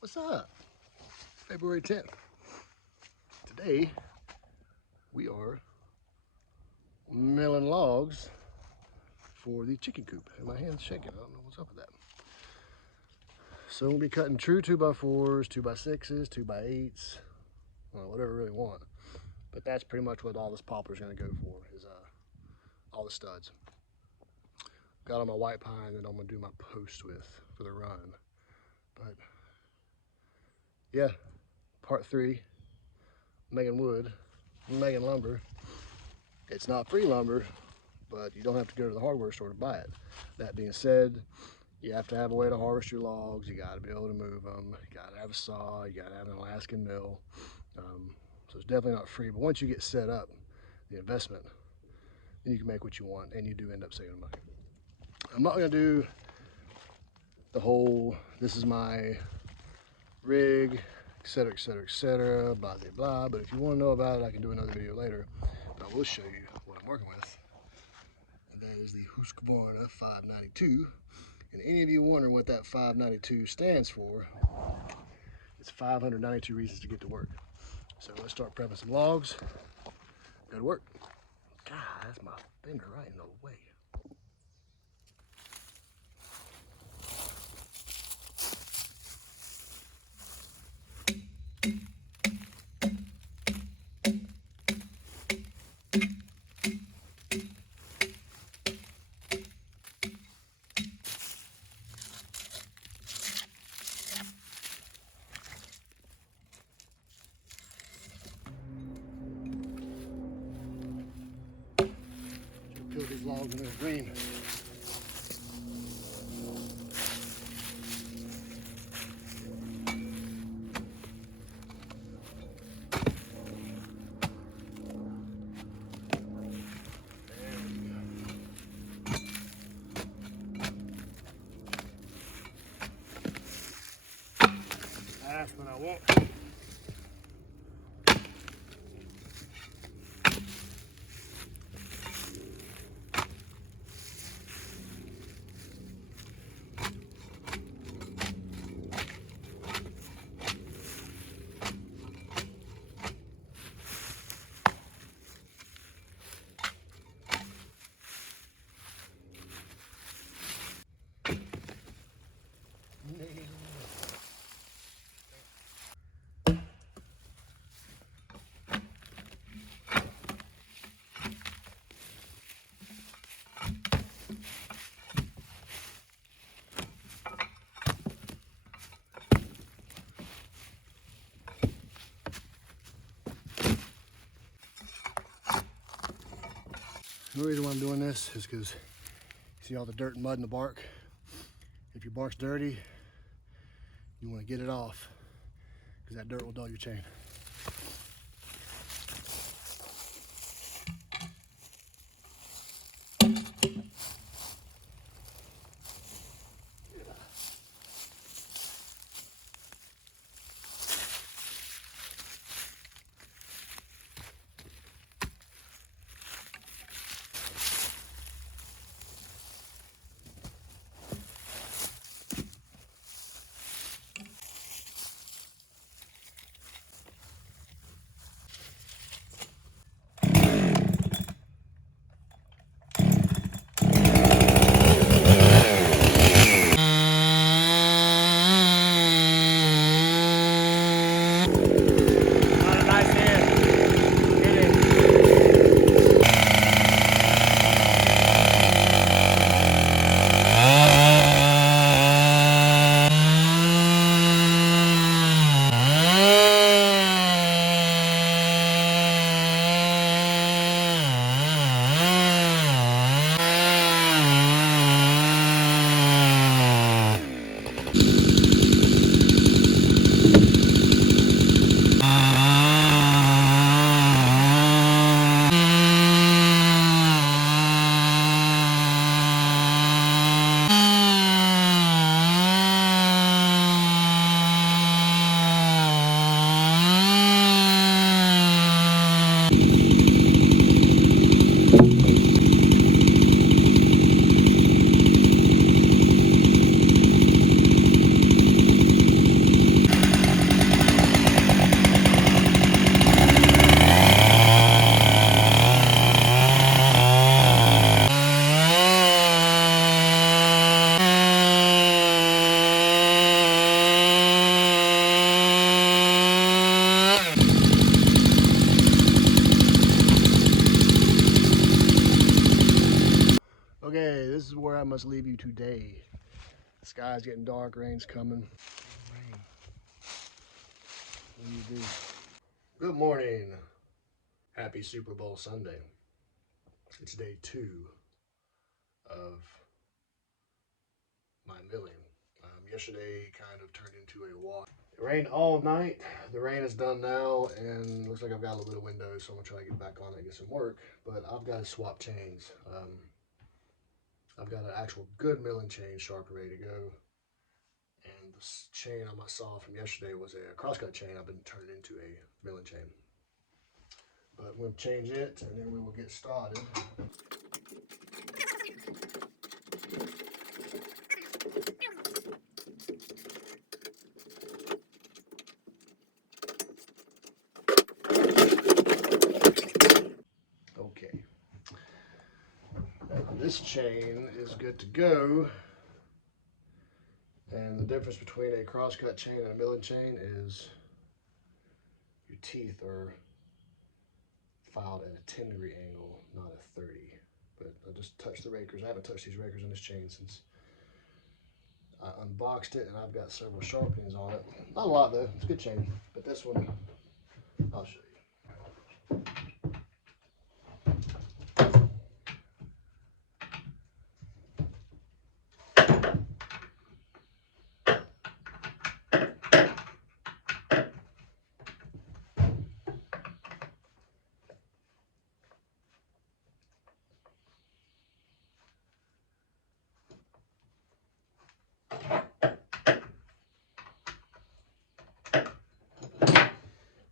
What's up? February 10th. Today we are milling logs for the chicken coop. And my hand's shaking. I don't know what's up with that. So we'll be cutting true 2x4s, 2x6s, 2x8s, well, whatever we really want. But that's pretty much what all this poplar is going to go for, is all the studs. Got on my white pine that I'm going to do my post with for the run. But yeah, part 3, making wood, making lumber. It's not free lumber, but you don't have to go to the hardware store to buy it. That being said, you have to have a way to harvest your logs. You got to be able to move them. You got to have a saw. You got to have an Alaskan mill. So it's definitely not free. But once you get set up, the investment, then you can make what you want, and you do end up saving money. I'm not going to do the whole, this is my rig, etc., etc., etc., blah, blah, blah. But if you want to know about it, I can do another video later. But I will show you what I'm working with. And that is the Husqvarna 592. And any of you wondering what that 592 stands for, it's 592 reasons to get to work. So let's start prepping some logs, go to work. God, that's my finger right in the way. Peel these logs in this green. That's what I want. The reason why I'm doing this is because you see all the dirt and mud in the bark. If your bark's dirty, you want to get it off because that dirt will dull your chain. today. The sky's getting dark, rain's coming. Rain. What do you do? Good morning. Happy Super Bowl Sunday. It's day 2 of my milling. Yesterday kind of turned into a walk. It rained all night. The rain is done now, and looks like I've got a little bit of windows, so I'm gonna try to get back on it and get some work. But I've got to swap chains. I've got an actual good milling chain, sharp, ready to go. And the chain on my saw from yesterday was a crosscut chain. I've been turning into a milling chain. But we'll change it, and then we will get started. Okay. Now this chain is good to go. And the difference between a crosscut chain and a milling chain is your teeth are filed at a 10-degree angle, not a 30. But I just touched the rakers. I haven't touched these rakers on this chain since I unboxed it, and I've got several sharpenings on it. Not a lot though, it's a good chain. But this one, I'll show you.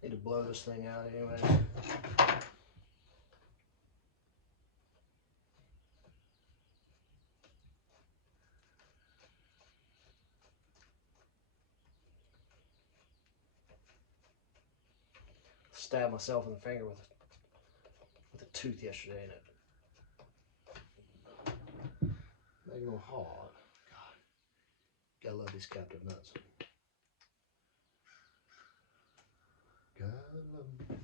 Need to blow this thing out anyway. Stabbed myself in the finger with a tooth yesterday, and it made a little hard. God, gotta love these captive nuts. Gotta love them.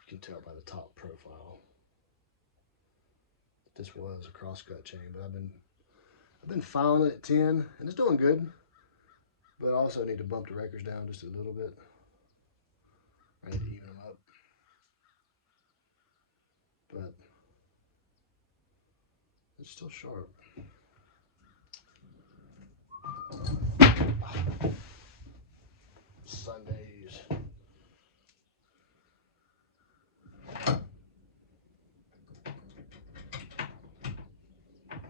You can tell by the top profile that this was a crosscut chain, but I've been filing it at 10, and it's doing good. But I also need to bump the rakers down just a little bit. I need to even them up. But it's still sharp. Sundays.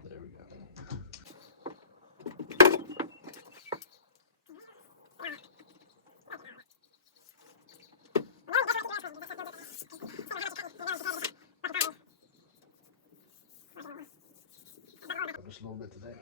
There we go. Just a little bit today.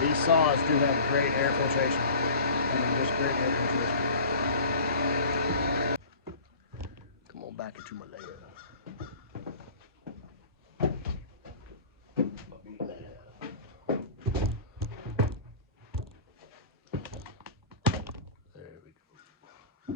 These saws do have great air filtration. I mean, just great air filtration. Come on back into my lair. There we go.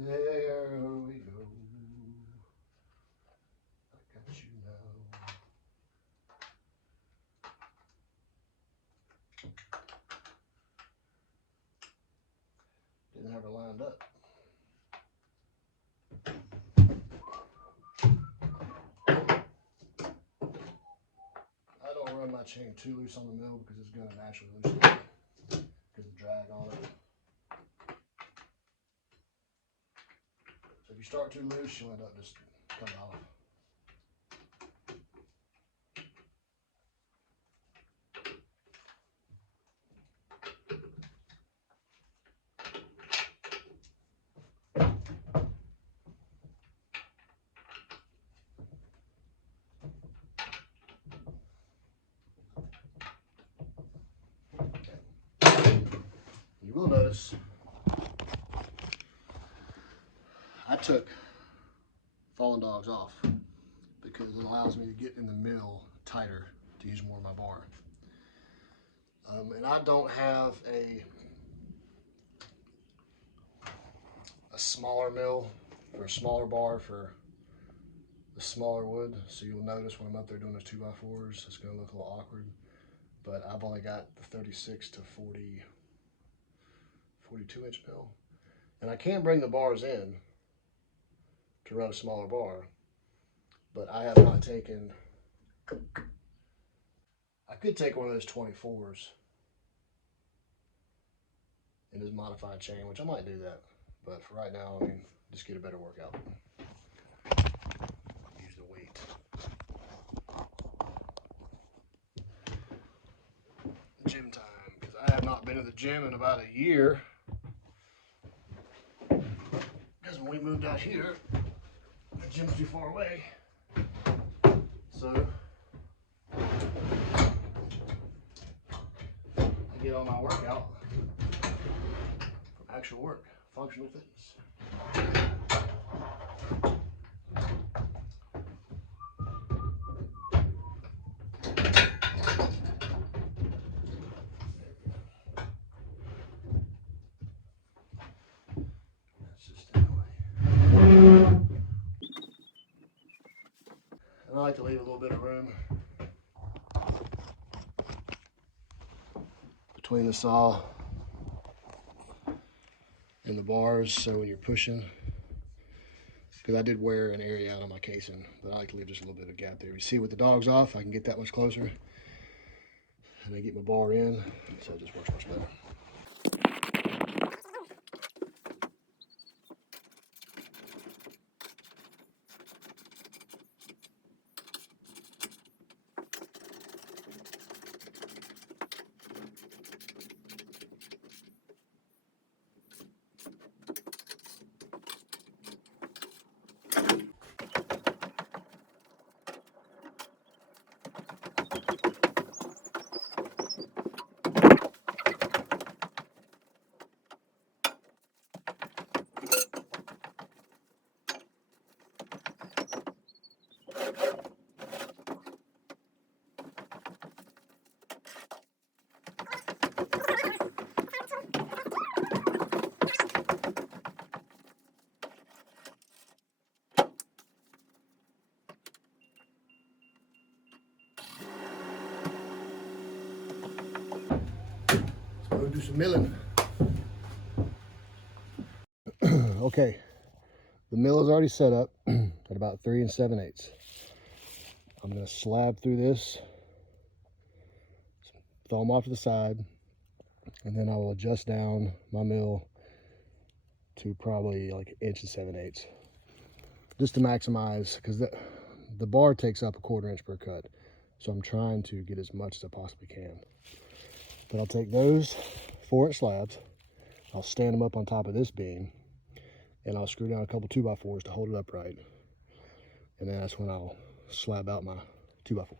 There we go. I got you now. Didn't have her lined up. I don't run my chain too loose on the mill because it's going to naturally loosen up because of drag on it. So if you start too loose, you'll end up just coming off. You will notice I took fallen dogs off because it allows me to get in the mill tighter to use more of my bar. And I don't have a smaller mill or a smaller bar for the smaller wood, so you'll notice when I'm up there doing those 2x4s, it's going to look a little awkward. But I've only got the 36 to 40, 42 inch mill, and I can bring the bars in to run a smaller bar, but I have not taken. I could take one of those 24s in this modified chain, which I might do that, but for right now, I mean, just get a better workout. Use the weight. Gym time, because I have not been to the gym in about a year. Because when we moved out here, the gym's too far away. So I get all my workout from actual work, functional fitness. And I like to leave a little bit of room between the saw and the bars, so when you're pushing, because I did wear an area out on my casing, but I like to leave just a little bit of gap there. You see, with the dogs off, I can get that much closer, and I get my bar in, so it just works much better. Go do some milling. Okay, the mill is already set up at about 3 7/8. I'm going to slab through this, throw them off to the side, and then I will adjust down my mill to probably like 1 7/8, just to maximize, because the bar takes up 1/4 inch per cut, so I'm trying to get as much as I possibly can. But I'll take those 4-inch slabs, I'll stand them up on top of this beam, and I'll screw down a couple 2x4s to hold it upright, and then that's when I'll slab out my 2x4s.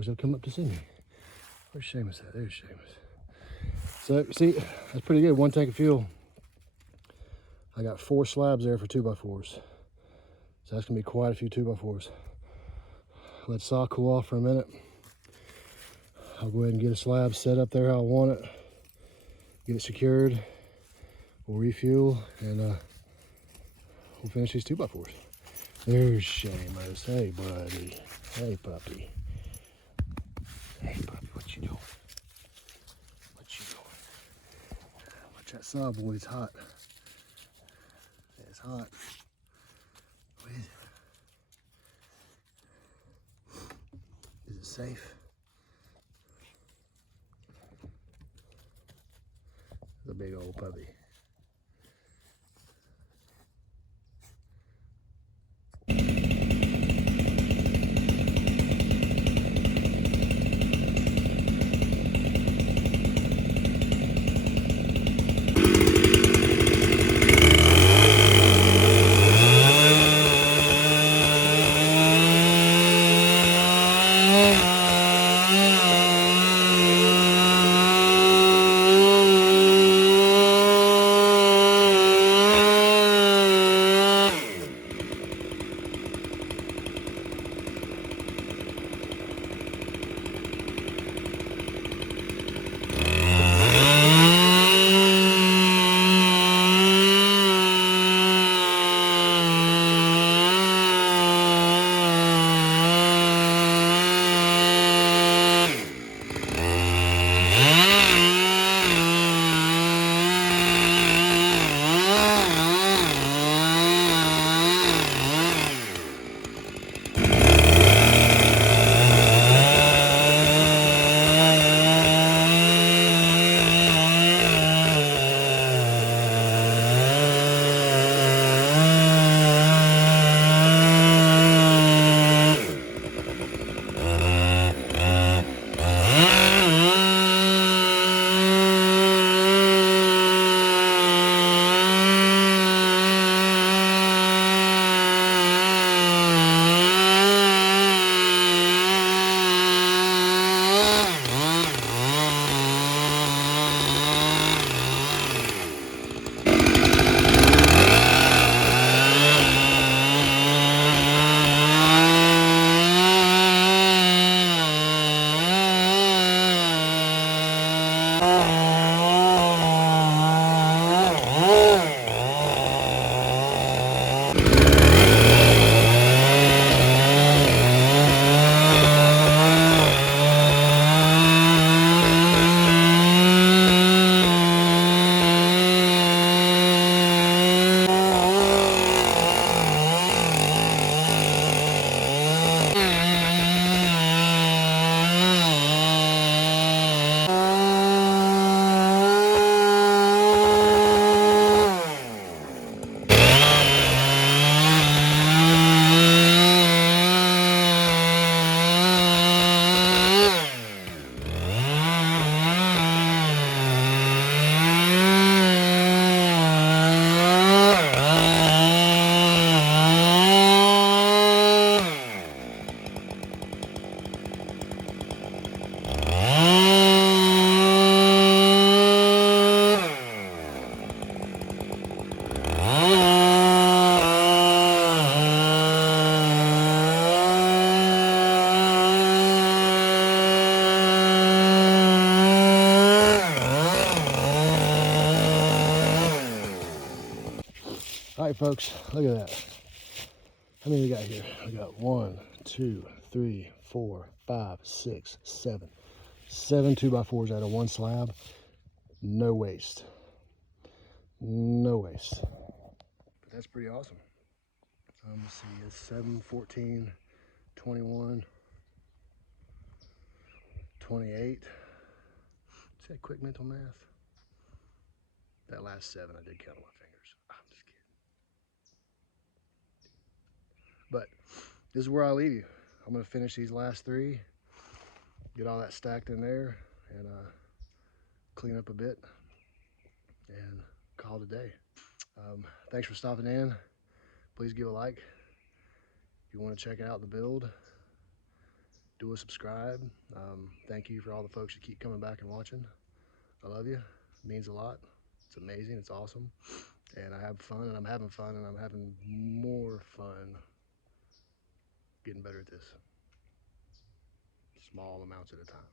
logs, they'll come up to see me. Where's Seamus at? There's Seamus. So, see, that's pretty good. 1 tank of fuel. I got 4 slabs there for 2x4s. So that's gonna be quite a few 2x4s. Let saw cool off for a minute. I'll go ahead and get a slab set up there how I want it. Get it secured. We'll refuel and we'll finish these 2x4s. There's Seamus. Hey, buddy. Hey, puppy. Hey, puppy, what you doing? What you doing? Watch that saw, boy. It's hot. It's hot. Is it safe? It's a big old puppy. All right, folks, look at that. How many we got here? We got 1, 2, 3, 4, 5, 6, 7. 7 2x4s out of 1 slab. No waste. No waste. But that's pretty awesome. Let's see, it's 7, 14, 21, 28. See that quick mental math? That last 7 I did count on my fingers. I'm just kidding. But this is where I'll leave you. I'm gonna finish these last 3, get all that stacked in there, and clean up a bit, and call it a day. Thanks for stopping in. Please give a like. If you want to check out the build, do a subscribe. Thank you for all the folks that keep coming back and watching. I love you. It means a lot. It's amazing. It's awesome. And I have fun, and I'm having fun, and I'm having more fun getting better at this. Small amounts at a time.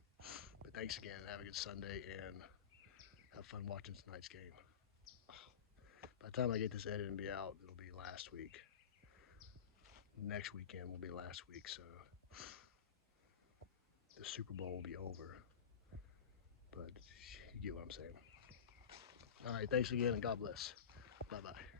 But thanks again. Have a good Sunday, and have fun watching tonight's game. By the time I get this edited and be out, it'll be last week. Next weekend will be last week, so the Super Bowl will be over. But you get what I'm saying. All right, thanks again, and God bless. Bye-bye.